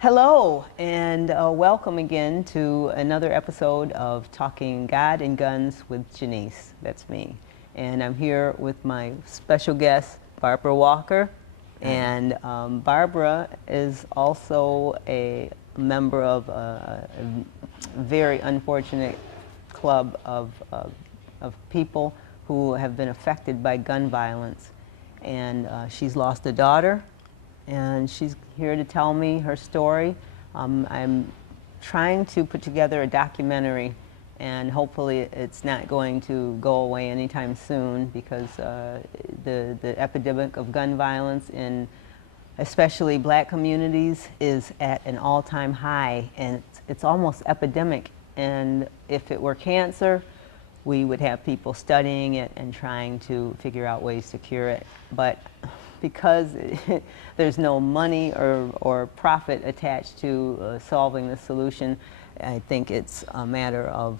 Hello, and welcome again to another episode of Talking God and Guns with Janice. That's me. And I'm here with my special guest, Barbara Walker. And Barbara is also a member of a very unfortunate club of people who have been affected by gun violence. And she's lost a daughter, and she's here to tell me her story. I'm trying to put together a documentary, and hopefully it's not going to go away anytime soon, because the epidemic of gun violence in especially black communities is at an all-time high, and it's almost epidemic. And if it were cancer, we would have people studying it and trying to figure out ways to cure it. But because there's no money or profit attached to solving the solution, I think it's a matter of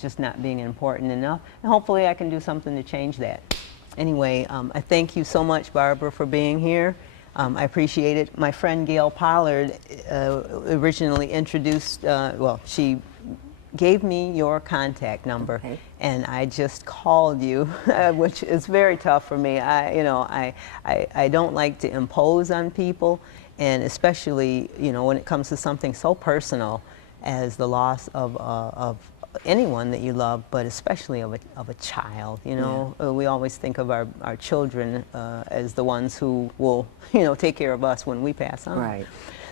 just not being important enough. And hopefully I can do something to change that. Anyway, I thank you so much, Barbara, for being here. I appreciate it. My friend Gail Pollard originally introduced, well, she gave me your contact number, okay, and I just called you, which is very tough for me. I don't like to impose on people, and especially, when it comes to something so personal as the loss of anyone that you love, but especially of a child. Yeah. We always think of our children as the ones who will, take care of us when we pass on. Right.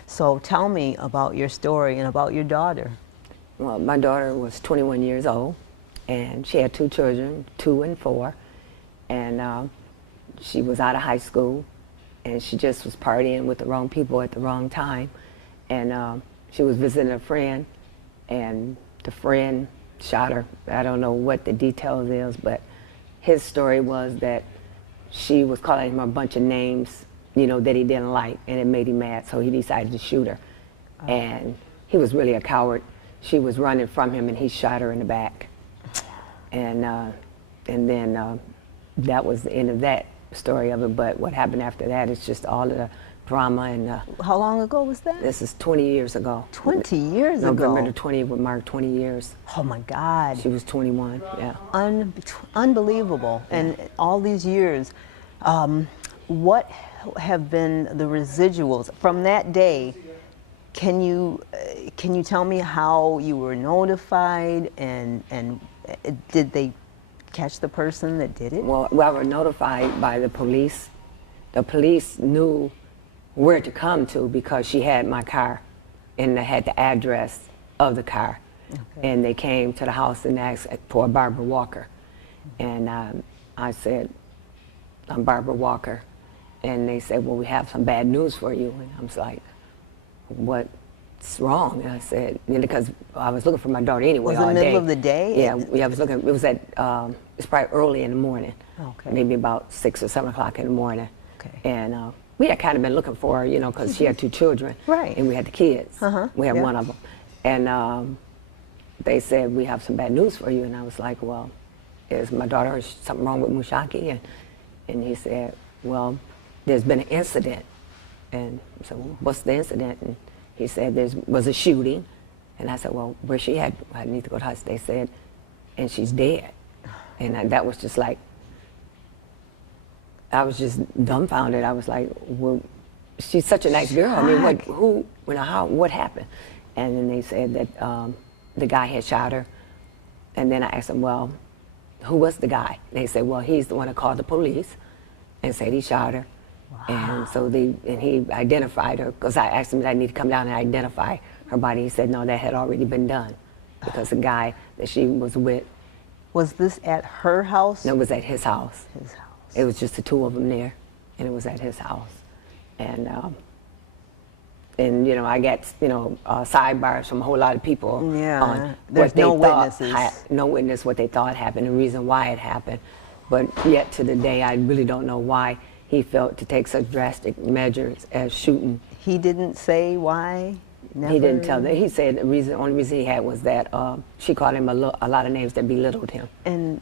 So tell me about your story and about your daughter. Well, my daughter was 21 years old, and she had two children, 2 and 4, and she was out of high school, and she just was partying with the wrong people at the wrong time, and she was visiting a friend, and the friend shot her. I don't know what the details is, but his story was that she was calling him a bunch of names, that he didn't like, and it made him mad, so he decided to shoot her. Oh. And he was really a coward. She was running from him, and he shot her in the back. And then that was the end of that story of it. But what happened after that is just all of the drama. And how long ago was that? This is 20 years ago. 20 years ago? November the 20th would mark 20 years. Oh my God. She was 21, yeah. Unbelievable. Yeah. And all these years, what have been the residuals from that day? Can you tell me how you were notified, and did they catch the person that did it? Well, I was notified by the police. The police knew where to come to because she had my car, and they had the address of the car. Okay. And they came to the house and asked for Barbara Walker. And I said, I'm Barbara Walker. And they said, well, we have some bad news for you. And I was like, what's wrong? And I said, because I was looking for my daughter anyway all day. Was it the middle of the day? Yeah, I was looking. It was at, it's probably early in the morning. Okay. Maybe about 6 or 7 o'clock in the morning. Okay. And we had kind of been looking for her, because she had 2 children. Right. And we had the kids. We had one of them. And they said, we have some bad news for you. And I was like, well, is my daughter, is something wrong with Mushaki? And he said, well, there's been an incident. And so, what's the incident? And he said there was a shooting. And I said, well, where she at? I need to go to the hospital. They said, and she's dead. And that was just like, I was just dumbfounded. I was like, well, she's such a nice girl. I mean, what happened? And then they said that the guy had shot her. And then I asked them, well, who was the guy? And they said, well, he's the one that called the police and said he shot her. Wow. And so he identified her, because I asked him, did I need to come down and identify her body? He said, no, that had already been done, because the guy that she was with. Was this at her house? No, it was at his house. His house. It was just the 2 of them there, and it was at his house. And I got, sidebars from a whole lot of people. Yeah, on there's no witnesses. No witness what they thought happened, the reason why it happened. But yet to the day, I really don't know why he felt to take such drastic measures as shooting. He didn't say why? Never? He didn't tell them. He said the only reason he had was that she called him a lot of names that belittled him. And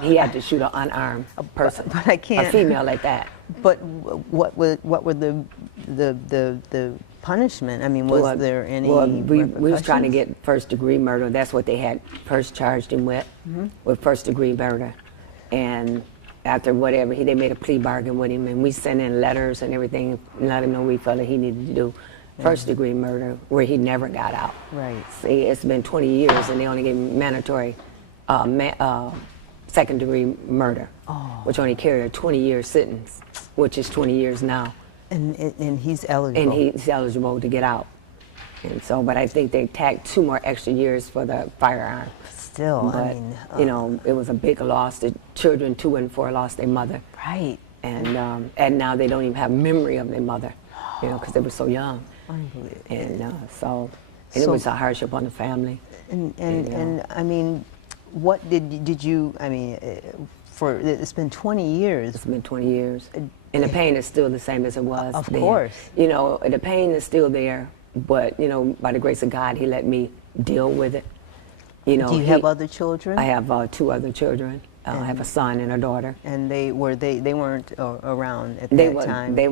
he had to shoot an unarmed person, but I can't, a female like that. But what were the punishment? I mean, was Well, there any well, we was trying to repercussions? get first-degree murder. That's what they had first charged him with first-degree murder. And after whatever, they made a plea bargain with him, and we sent in letters and everything, and let him know we felt that he needed to do first-degree murder, where he never got out. Right. See, it's been 20 years, and they only gave him mandatory second-degree murder, which only carried a 20-year sentence, which is 20 years now. And he's eligible. And he's eligible to get out. And so, but I think they tacked 2 more extra years for the firearm. Still, But, I mean, you know, it was a big loss. The children, 2 and 4, lost their mother. right. And now they don't even have memory of their mother, you know, because they were so young. Unbelievable. And so it So- was a hardship on the family. And I mean, what did you? I mean, for it's been 20 years. It's been 20 years. And the pain is still the same as it was Of then. course. You know, the pain is still there, but, you know, by the grace of God, he let me deal with it. You know, Do you have other children? I have 2 other children. I have a son and a daughter. And they weren't around at that time. They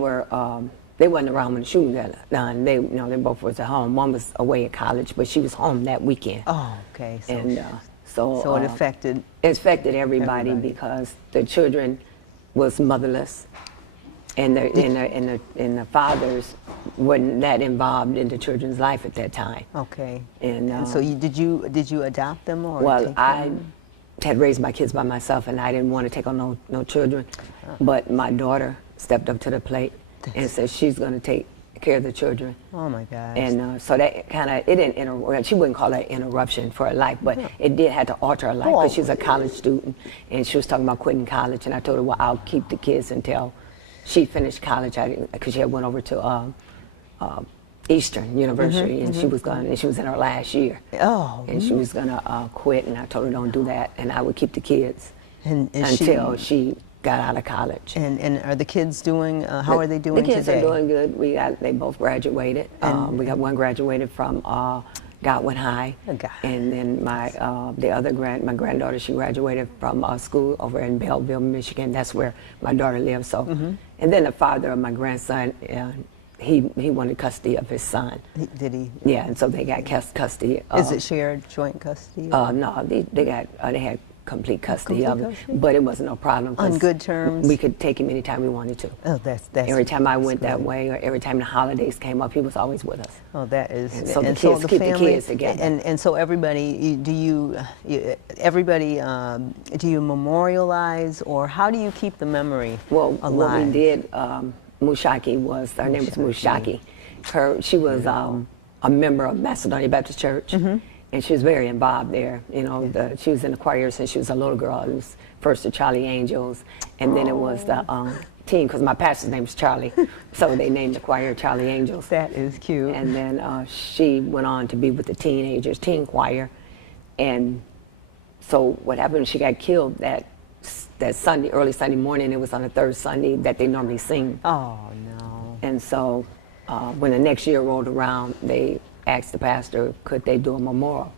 wasn't around when the shooting got done. They, you know, they both was at home. One was away at college, but she was home that weekend. Oh, okay. So, And so it affected. it affected everybody because the children was motherless, and the fathers wasn't that involved in the children's life at that time. Okay. And so did you adopt them or? well, take I them? had raised my kids by myself, and I didn't want to take on no children. But my daughter stepped up to the plate and said she's going to take care of the children. Oh my gosh. And so that kind of, it didn't interrupt, she wouldn't call that interruption for her life, but it did have to alter her life because she was a college student, and she was talking about quitting college, and I told her, well, I'll keep the kids until she finished college, because she had went over to Eastern University, and she was going, and she was in her last year. Oh. And she was going to quit, and I told her, don't do that, and I would keep the kids And until she got out of college. And are the kids doing? How are they doing The kids today? are doing good. They both graduated. We got one graduated from Godwin High, and then my granddaughter, she graduated from school over in Belleville, Michigan. That's where my daughter lives. So, and then the father of my grandson, he wanted custody of his son. Did he? Yeah, and so they got custody. Is it shared joint custody? No, they had complete custody of it, but it wasn't no problem. On good terms? We could take him anytime we wanted to. Oh, that's every time I went that way, or every time the holidays came up, he was always with us. Oh, that is. And so the kids keep the kids together. And so everybody, do you memorialize, or how do you keep the memory alive? What we did, Mushaki was, her name was Mushaki. She was a member of Macedonia Baptist Church. And she was very involved there. You know, she was in the choir since she was a little girl. It was first the Charlie Angels, and then it was the team, because my pastor's name is Charlie, so they named the choir Charlie Angels. That is cute. And then she went on to be with the teen choir. And so what happened, she got killed that Sunday, early Sunday morning. It was on the 3rd Sunday that they normally sing. Oh, no. And so when the next year rolled around, they asked the pastor, could they do a memorial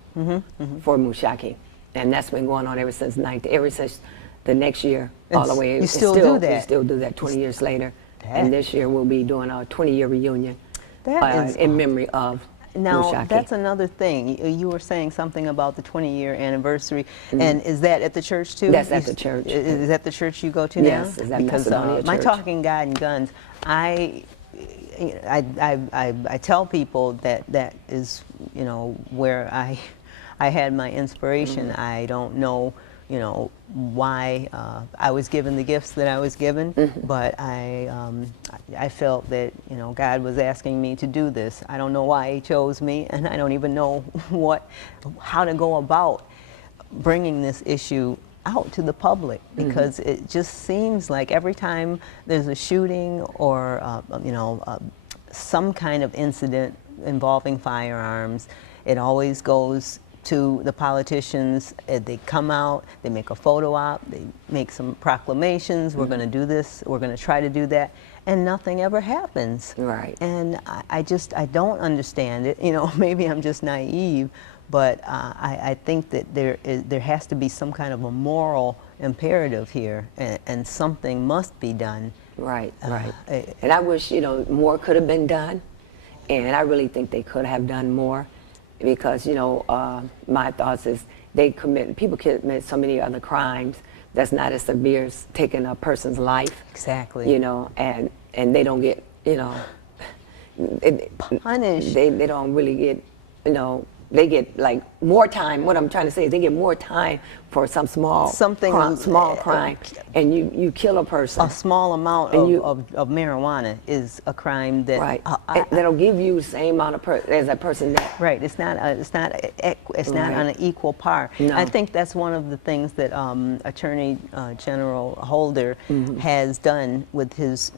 for Mushaki? And that's been going on ever since the next year, all the way. You still do that? We still do that 20 years later. And this year we'll be doing a 20-year reunion in memory of Now, Mushaki. that's another thing. You were saying something about the 20-year anniversary, and is that at the church too? That's at the church. Is that the church you go to now? Yes, is that because Macedonia my church. Talking God and Guns, I tell people that is, you know, where I had my inspiration. I don't know, you know, why I was given the gifts that I was given, but I felt that, you know, God was asking me to do this. I don't know why He chose me, and I don't even know how to go about bringing this issue out to the public, because it just seems like every time there's a shooting or you know, some kind of incident involving firearms, it always goes to the politicians. They come out, they make a photo op, they make some proclamations, we're going to do this, we're going to try to do that, and nothing ever happens. Right. And I don't understand it. You know, maybe I'm just naive, but I think that there has to be some kind of a moral imperative here, and something must be done Right, right. And I wish, you know, more could have been done. And I really think they could have done more because, you know, my thoughts is people commit so many other crimes that's not as severe as taking a person's life. Exactly. You know, and they don't get, you know, punished. They don't really get, you know, they get like more time. What I'm trying to say is they get more time for some small crime, and you kill a person. A small amount of marijuana is a crime that right. That'll give you the same amount of as a person that right. It's not on an equal par. No. I think that's one of the things that Attorney General Holder has done with his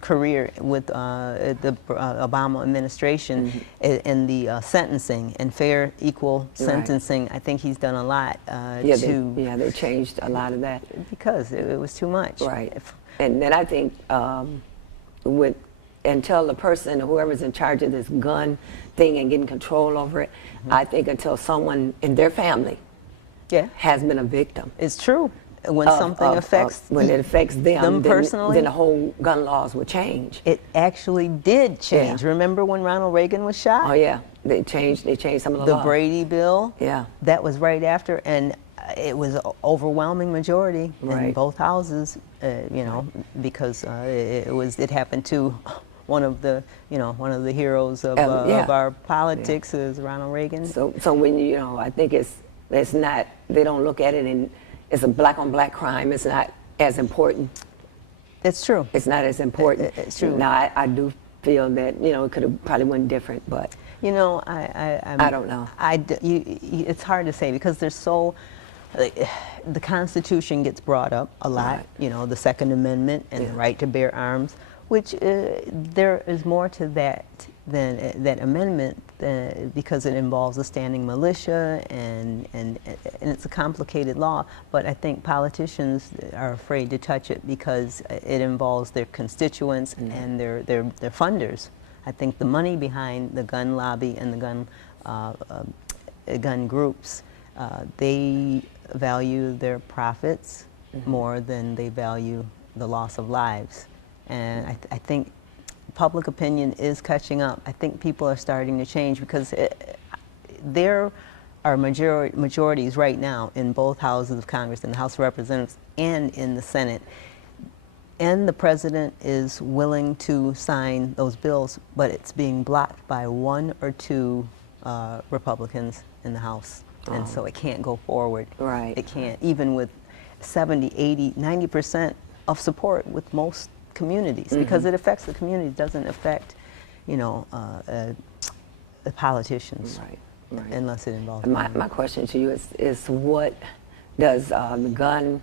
career with the Obama administration in the sentencing and fair, equal sentencing. I think he's done a lot they changed a lot of that because it was too much. Right. And then I think until the person, whoever's in charge of this gun thing and getting control over it, I think until someone in their family has been a victim. It's true. When something affects when it affects them personally, then the whole gun laws will change. It actually did change. Yeah. Remember when Ronald Reagan was shot? Oh yeah, they changed some of the laws. The Brady bill. Yeah, that was right after, and it was an overwhelming majority in both houses. You know, because it happened to one of the heroes of our politics is Ronald Reagan. So when I think it's not, they don't look at it and it's a black on black crime. It's not as important. It's true. It's not as important. It's true. Now I do feel that it could have probably went different, but I don't know. It's hard to say because there's so. The Constitution gets brought up a lot, the Second Amendment and the right to bear arms, which there is more to that than that amendment because it involves a standing militia and it's a complicated law. But I think politicians are afraid to touch it because it involves their constituents and their funders. I think the money behind the gun lobby and the gun groups, they value their profits more than they value the loss of lives. And I think public opinion is catching up. I think people are starting to change because there are majorities right now in both houses of Congress, in the House of Representatives and in the Senate. And the president is willing to sign those bills, but it's being blocked by one or two Republicans in the House. And so it can't go forward. Right. It can't, even with 70, 80, 90% of support with most communities, because it affects the community, it doesn't affect, the politicians. Right. Unless it involves my question to you is what does the gun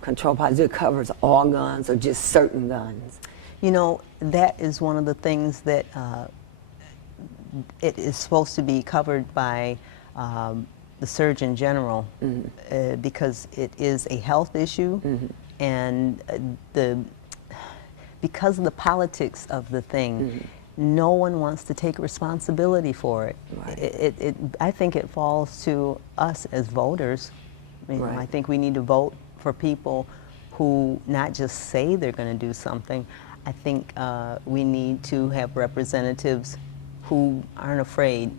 control policy covers all guns or just certain guns? That is one of the things that it is supposed to be covered by the Surgeon General because it is a health issue and because of the politics of the thing, no one wants to take responsibility for it. Right. I think it falls to us as voters. I think we need to vote for people who not just say they're going to do something. I think we need to have representatives who aren't afraid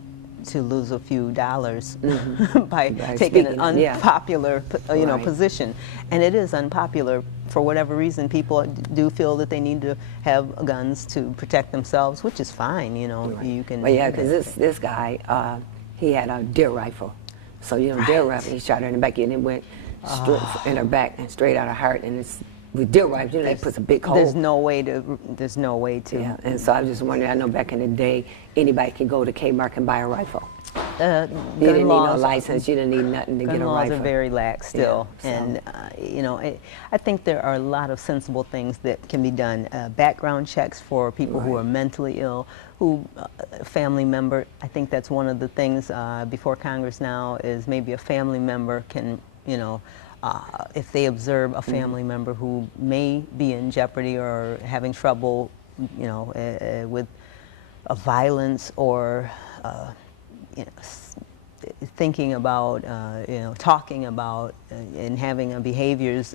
to lose a few dollars by taking an unpopular position. And it is unpopular for whatever reason. People do feel that they need to have guns to protect themselves, which is fine, you can. Well, yeah, because this guy, he had a deer rifle. So, deer rifle, he shot her in the back and it went straight in her back and straight out her heart. And it's with deer rifle, that puts a big hole. There's no way to. Yeah, and so I was just wondering, I know back in the day, anybody could go to Kmart and buy a rifle. You didn't need no license, you didn't need nothing to get a rifle. Gun laws are very lax still. Yeah, and, I think there are a lot of sensible things that can be done. Background checks for people who are mentally ill, family member. I think that's one of the things before Congress now is maybe a family member can, if they observe a family member who may be in jeopardy or having trouble, with violence or thinking about, talking about and having behaviors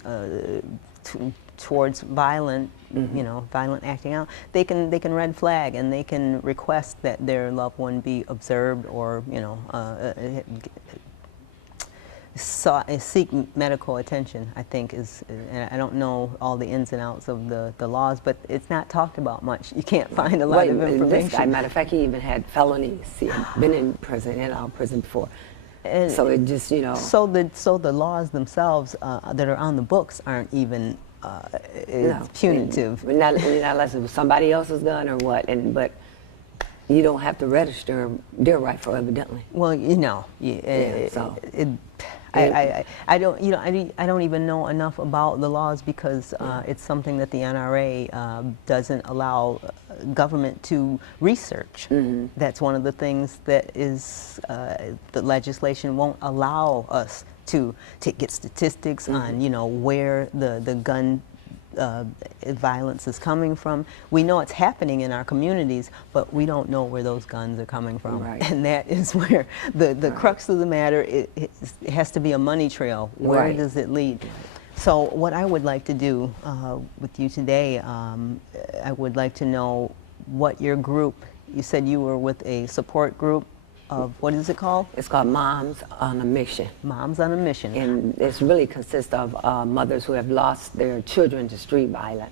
towards violent, violent acting out, they can red flag and they can request that their loved one be observed or, seek medical attention. I think is, and I don't know all the ins and outs of the laws, but it's not talked about much. You can't find a lot of information. This guy, matter of fact, he even had felonies. He had been in prison, in our prison before. And so it just, So the laws themselves that are on the books aren't even punitive. Not unless it was somebody else's gun or what. But you don't have to register their rifle, evidently. Well, I don't even know enough about the laws because it's something that the NRA doesn't allow government to research. That's one of the things that is the legislation won't allow us to get statistics on where the gun violence is coming from. We know it's happening in our communities, but we don't know where those guns are coming from. Right. And that is where the crux of the matter, it has to be a money trail. Where does it lead? So what I would like to do with you today, I would like to know what your group, you said you were with a support group of, what is it called? It's called Moms on a Mission. Moms on a Mission. And it really consists of mothers who have lost their children to street violence.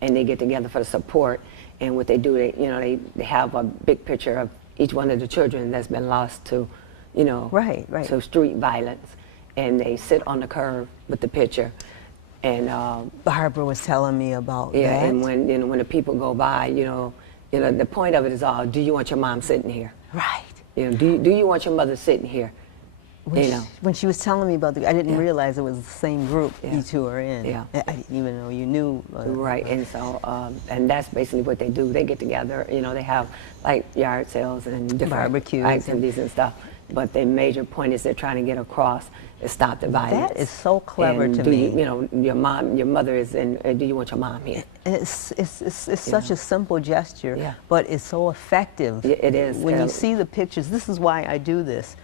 And they get together for the support. And what they do, they have a big picture of each one of the children that's been lost to, to street violence. And they sit on the curb with the picture. And Barbara was telling me about that. Yeah, and when the people go by, the point of it is all, do you want your mom sitting here? Right. Do you want your mother sitting here? When she was telling me about I didn't realize it was the same group you two are in. Yeah. I didn't even know you knew. Right, and so, and that's basically what they do. They get together, they have like yard sales and different barbecues activities and stuff. But the major point is they're trying to get across to stop the violence. That is so clever to me. Your mother is in, do you want your mom here? It's such a simple gesture, but it's so effective. It is. When you see the pictures, this is why I do this,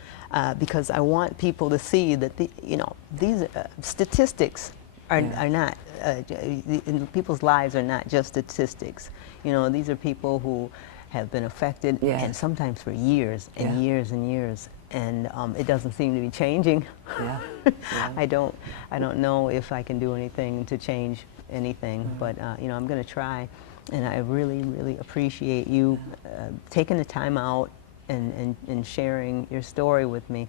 because I want people to see that these statistics are not, people's lives are not just statistics. These are people who have been affected, and sometimes for years and years and years, and it doesn't seem to be changing. I don't know if I can do anything to change anything, but I'm going to try, and I really, really appreciate you taking the time out and sharing your story with me.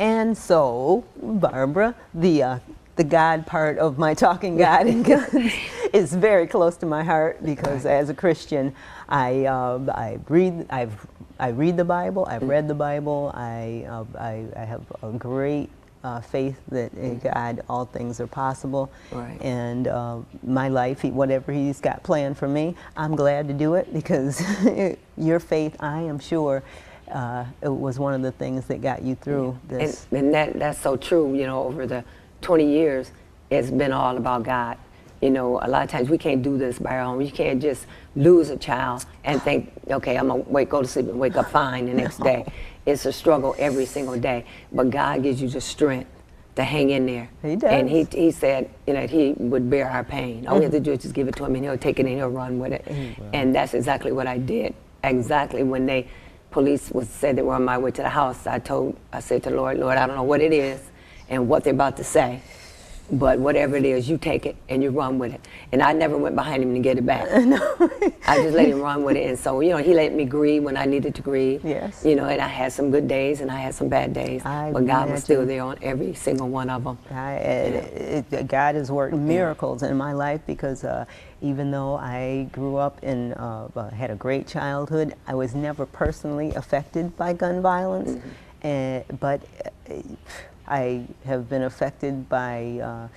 And so, Barbara, the God part of my Talking God and Guns is very close to my heart because as a Christian, I read the Bible. I've read the Bible. I have a great faith that in God all things are possible. Right. And my life, whatever He's got planned for me, I'm glad to do it because your faith, I am sure, it was one of the things that got you through this. And that's so true. Over the 20 years, it's been all about God. A lot of times we can't do this by our own. You can't just lose a child and think, okay, I'm going to go to sleep and wake up fine the next day. It's a struggle every single day. But God gives you the strength to hang in there. He does. And he said He would bear our pain. All we have to do is just give it to Him and He'll take it and He'll run with it. And that's exactly what I did. Exactly when police said they were on my way to the house, I said to the Lord, I don't know what it is and what they're about to say. But whatever it is, you take it and you run with it. And I never went behind him to get it back. No. I just let him run with it. And so, he let me grieve when I needed to grieve. Yes. And I had some good days and I had some bad days. But God was still there on every single one of them. God has worked miracles in my life because even though I grew up and had a great childhood, I was never personally affected by gun violence. But I have been affected by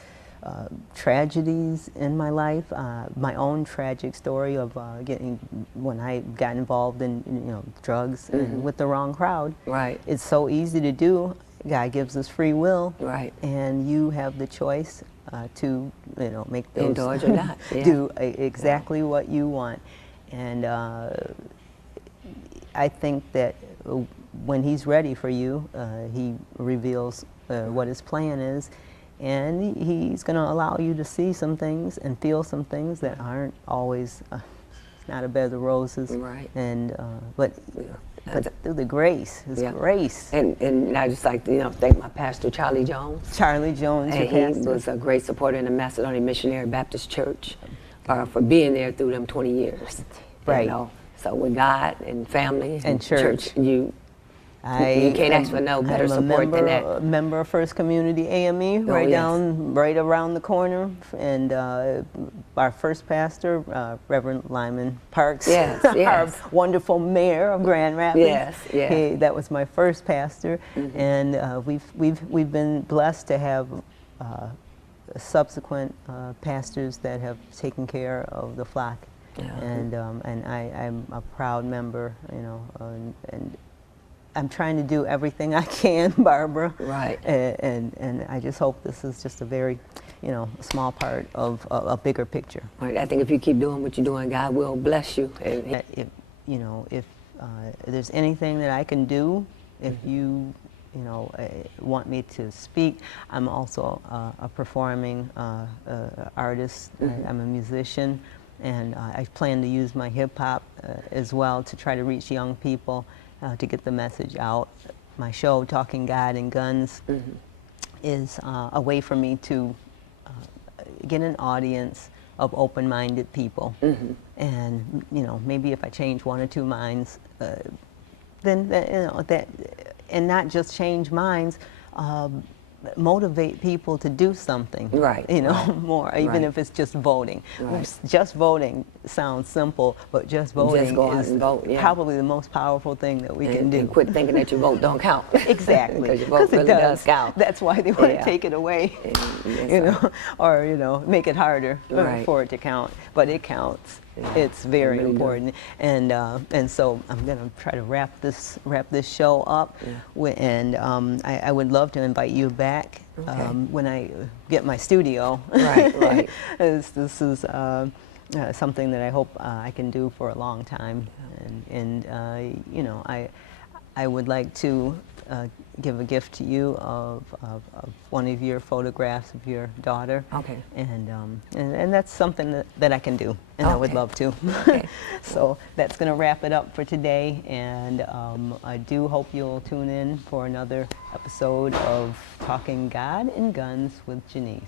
tragedies in my life. My own tragic story of when I got involved in drugs and with the wrong crowd. Right. It's so easy to do. God gives us free will. Right. And you have the choice to make those indulge or not. do exactly what you want. And I think that when he's ready for you, he reveals what his plan is, and he's going to allow you to see some things and feel some things that aren't always, it's not a bed of roses. Right. And, but through the grace, His grace. And I just like to, thank my pastor, Charlie Jones. Charlie Jones, And he was a great supporter in the Macedonian Missionary Baptist Church for being there through them 20 years. Right. So with God and family and church, you can't ask for no better support than that. I'm a member of First Community AME, right around the corner, and our first pastor, Reverend Lyman Parks, our wonderful mayor of Grand Rapids. That was my first pastor, and we've been blessed to have subsequent pastors that have taken care of the flock. And I'm a proud member, and I'm trying to do everything I can, Barbara. Right. And I just hope this is just a very, small part of a bigger picture. Right. I think if you keep doing what you're doing, God will bless you. If there's anything that I can do, if you want me to speak. I'm also a performing artist. I'm a musician. And I plan to use my hip-hop as well to try to reach young people, to get the message out. My show, Talking God and Guns, is a way for me to get an audience of open-minded people. And, maybe if I change one or two minds, then, and not just change minds, motivate people to do something, more, even if it's just voting. Just voting sounds simple, but just voting is probably the most powerful thing that we can do. And quit thinking that your vote don't count. Exactly, because your vote really does count. That's why they want to take it away, or make it harder for it to count. But it counts. It's very important, and so I'm going to try to wrap this show up, and I would love to invite you back when I get my studio. Right. This is something that I hope I can do for a long time, and I would like to give a gift to you of one of your photographs of your daughter. Okay. And that's something that I can do, and I would love to. So that's going to wrap it up for today, and I do hope you'll tune in for another episode of Talking God and Guns with Janice.